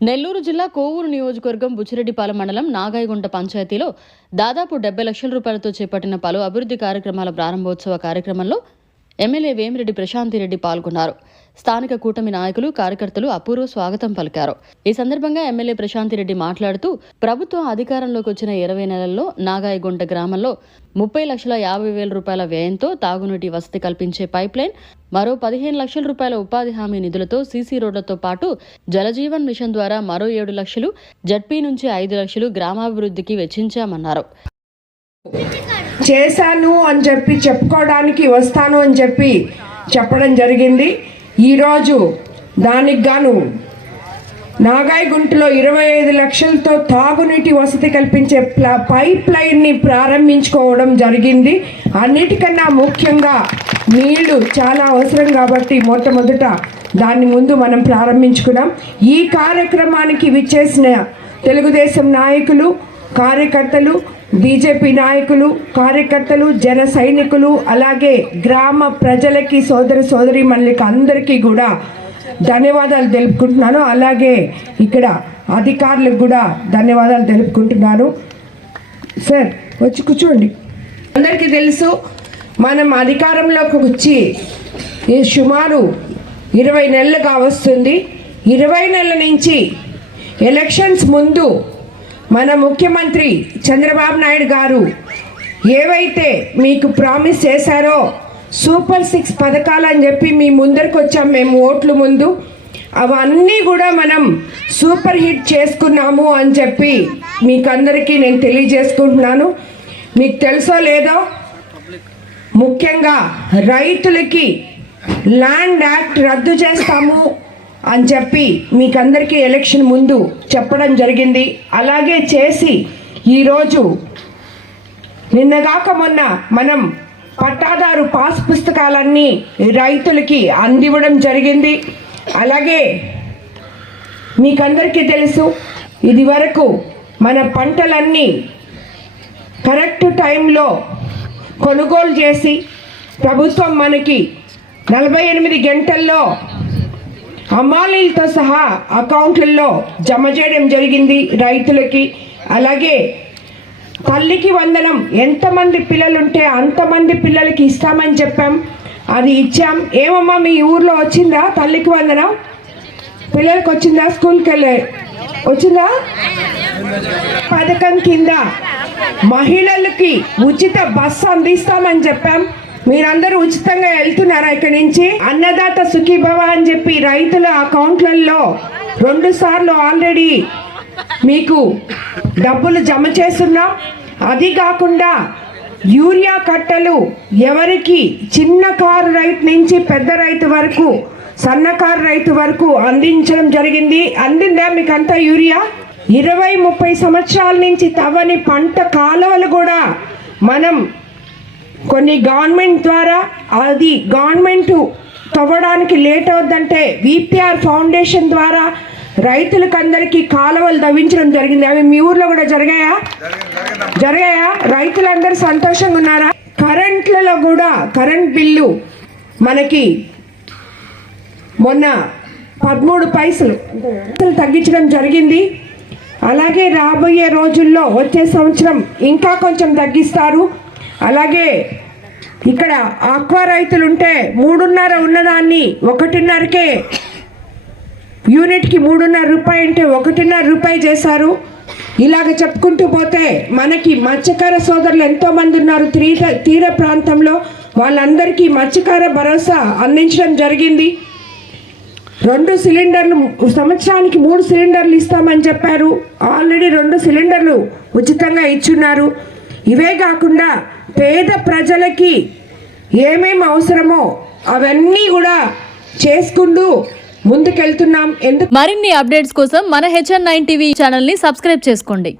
నెల్లూరు జిల్లా కోవూరు నియోజకవర్గం బుచ్చిరెడ్డిపాల మండలం నాగాయగుంట పంచాయతీలో దాదాపు డెబ్బై లక్షల రూపాయలతో చేపట్టిన పలు అభివృద్ధి కార్యక్రమాల ప్రారంభోత్సవ కార్యక్రమంలో ఎమ్మెల్యే వేమిరెడ్డి ప్రశాంతిరెడ్డి పాల్గొన్నారు. స్థానిక కూటమి నాయకులు కార్యకర్తలు అపూర్వ స్వాగతం పలికారు. ఈ సందర్భంగా ఎమ్మెల్యే ప్రశాంతిరెడ్డి మాట్లాడుతూ ప్రభుత్వం అధికారంలోకి వచ్చిన ఇరవై నెలల్లో నాగాయగుంట గ్రామంలో ముప్పై లక్షల యాభై వేల రూపాయల వ్యయంతో తాగునీటి వసతి కల్పించే పైప్లైన్ మరో పదిహేను లక్షల రూపాయల ఉపాధి హామీ నిధులతో సీసీ రోడ్లతో పాటు జలజీవన్ మిషన్ ద్వారా మరో ఏడు లక్షలు జడ్పీ నుంచి ఐదు లక్షలు గ్రామాభివృద్ధికి వెచ్చించామన్నారు. చేశాను అని చెప్పి చెప్పుకోవడానికి వస్తాను అని చెప్పి చెప్పడం జరిగింది. ఈరోజు దానికి గాను నాగాయగుంటలో ఇరవై ఐదు లక్షలతో తాగునీటి వసతి కల్పించే పైప్ లైన్ని ప్రారంభించుకోవడం జరిగింది. అన్నిటికన్నా ముఖ్యంగా నీళ్ళు చాలా అవసరం కాబట్టి మొట్టమొదట దాన్ని ముందు మనం ప్రారంభించుకున్నాం. ఈ కార్యక్రమానికి విచ్చేసిన తెలుగుదేశం నాయకులు కార్యకర్తలు బీజేపీ నాయకులు కార్యకర్తలు జన సైనికులు అలాగే గ్రామ ప్రజలకి సోదర సోదరి మనకి అందరికీ కూడా ధన్యవాదాలు తెలుపుకుంటున్నాను. అలాగే ఇక్కడ అధికారులకు కూడా ధన్యవాదాలు తెలుపుకుంటున్నాను. సార్ వచ్చి కూర్చోండి. అందరికీ తెలుసు మనం అధికారంలోకి వచ్చి ఈ సుమారు ఇరవై నెలలుగా వస్తుంది. ఇరవై నెలల నుంచి ఎలక్షన్స్ ముందు మన ముఖ్యమంత్రి చంద్రబాబు నాయుడు గారు ఏవైతే మీకు ప్రామిస్ చేశారో సూపర్ సిక్స్ పథకాలు అని చెప్పి మీ ముందరికి వచ్చాం మేము ఓట్లు ముందు అవన్నీ కూడా మనం సూపర్ హిట్ చేసుకున్నాము అని చెప్పి మీకందరికీ నేను తెలియజేసుకుంటున్నాను. మీకు తెలుసో లేదో ముఖ్యంగా రైతులకి ల్యాండ్ యాక్ట్ రద్దు చేస్తాము. అని చెప్పి మీకందరికీ ఎలక్షన్ ముందు చెప్పడం జరిగింది. అలాగే చేసి ఈరోజు నిన్నగాక మొన్న మనం పట్టాదారు పాస్ పుస్తకాలన్నీ రైతులకి అందివ్వడం జరిగింది. అలాగే మీకందరికీ తెలుసు ఇది వరకు మన పంటలన్నీ కరెక్ట్ టైంలో కొనుగోలు చేసి ప్రభుత్వం మనకి నలభై ఎనిమిది గంటల్లో అమ్మాలీలతో సహా అకౌంట్లలో జమ చేయడం జరిగింది రైతులకి. అలాగే తల్లికి వందనం ఎంతమంది పిల్లలుంటే అంతమంది పిల్లలకి ఇస్తామని చెప్పాం. అది ఇచ్చాం. ఏమమ్మా మీ ఊర్లో వచ్చిందా తల్లికి వందనం? పిల్లలకి వచ్చిందా? స్కూల్కి వెళ్ళే వచ్చిందా? పథకం కింద మహిళలకి ఉచిత బస్సు అందిస్తామని చెప్పాం. మీరందరూ ఉచితంగా వెళ్తున్నారా ఇక్కడి నుంచి? అన్నదాత సుఖీభవ అని చెప్పి రైతుల అకౌంట్లలో రెండు సార్లు ఆల్రెడీ మీకు డబ్బులు జమ చేస్తున్నాం. అది కాకుండా యూరియా కట్టలు ఎవరికి చిన్న కారు రైతు నుంచి పెద్ద రైతు వరకు సన్నకారు రైతు వరకు అందించడం జరిగింది. అందిందా మీకు అంతా యూరియా? ఇరవై ముప్పై సంవత్సరాల నుంచి తవ్వని పంట కాలువలు కూడా మనం కొన్ని గవర్నమెంట్ ద్వారా అది గవర్నమెంట్ తవ్వడానికి లేట్ అవుద్దంటే విపిఆర్ ఫౌండేషన్ ద్వారా రైతులకు అందరికీ కాలువలు తవ్వించడం జరిగింది. అవి మీ ఊర్లో కూడా జరిగాయా? జరిగాయా? రైతులందరూ సంతోషంగా ఉన్నారా? కరెంట్లలో కూడా కరెంట్ బిల్లు మనకి మొన్న పదమూడు పైసలు పైసలు తగ్గించడం జరిగింది. అలాగే రాబోయే రోజుల్లో వచ్చే సంవత్సరం ఇంకా కొంచెం తగ్గిస్తారు. అలాగే ఇక్కడ ఆక్వా రైతులు ఉంటే మూడున్నర ఉన్నదాన్ని ఒకటిన్నరకే యూనిట్కి మూడున్నర రూపాయి అంటే ఒకటిన్నర రూపాయి చేశారు. ఇలాగ చెప్పుకుంటూ పోతే మనకి మత్స్యకార సోదరులు ఎంతోమంది ఉన్నారు తీర తీర ప్రాంతంలో. వాళ్ళందరికీ మత్స్యకార భరోసా అందించడం జరిగింది. రెండు సిలిండర్లు సంవత్సరానికి మూడు సిలిండర్లు ఇస్తామని చెప్పారు. ఆల్రెడీ రెండు సిలిండర్లు ఉచితంగా ఇచ్చున్నారు. ఇవే కాకుండా పేద ప్రజలకి ఏమేమి అవసరమో అవన్నీ కూడా చేసుకుంటూ ముందుకెళ్తున్నాం. ఎందుకు మరిన్ని అప్డేట్స్ కోసం మన హెచ్ఎన్ నైన్ టీవీ ఛానల్ని సబ్స్క్రైబ్ చేసుకోండి.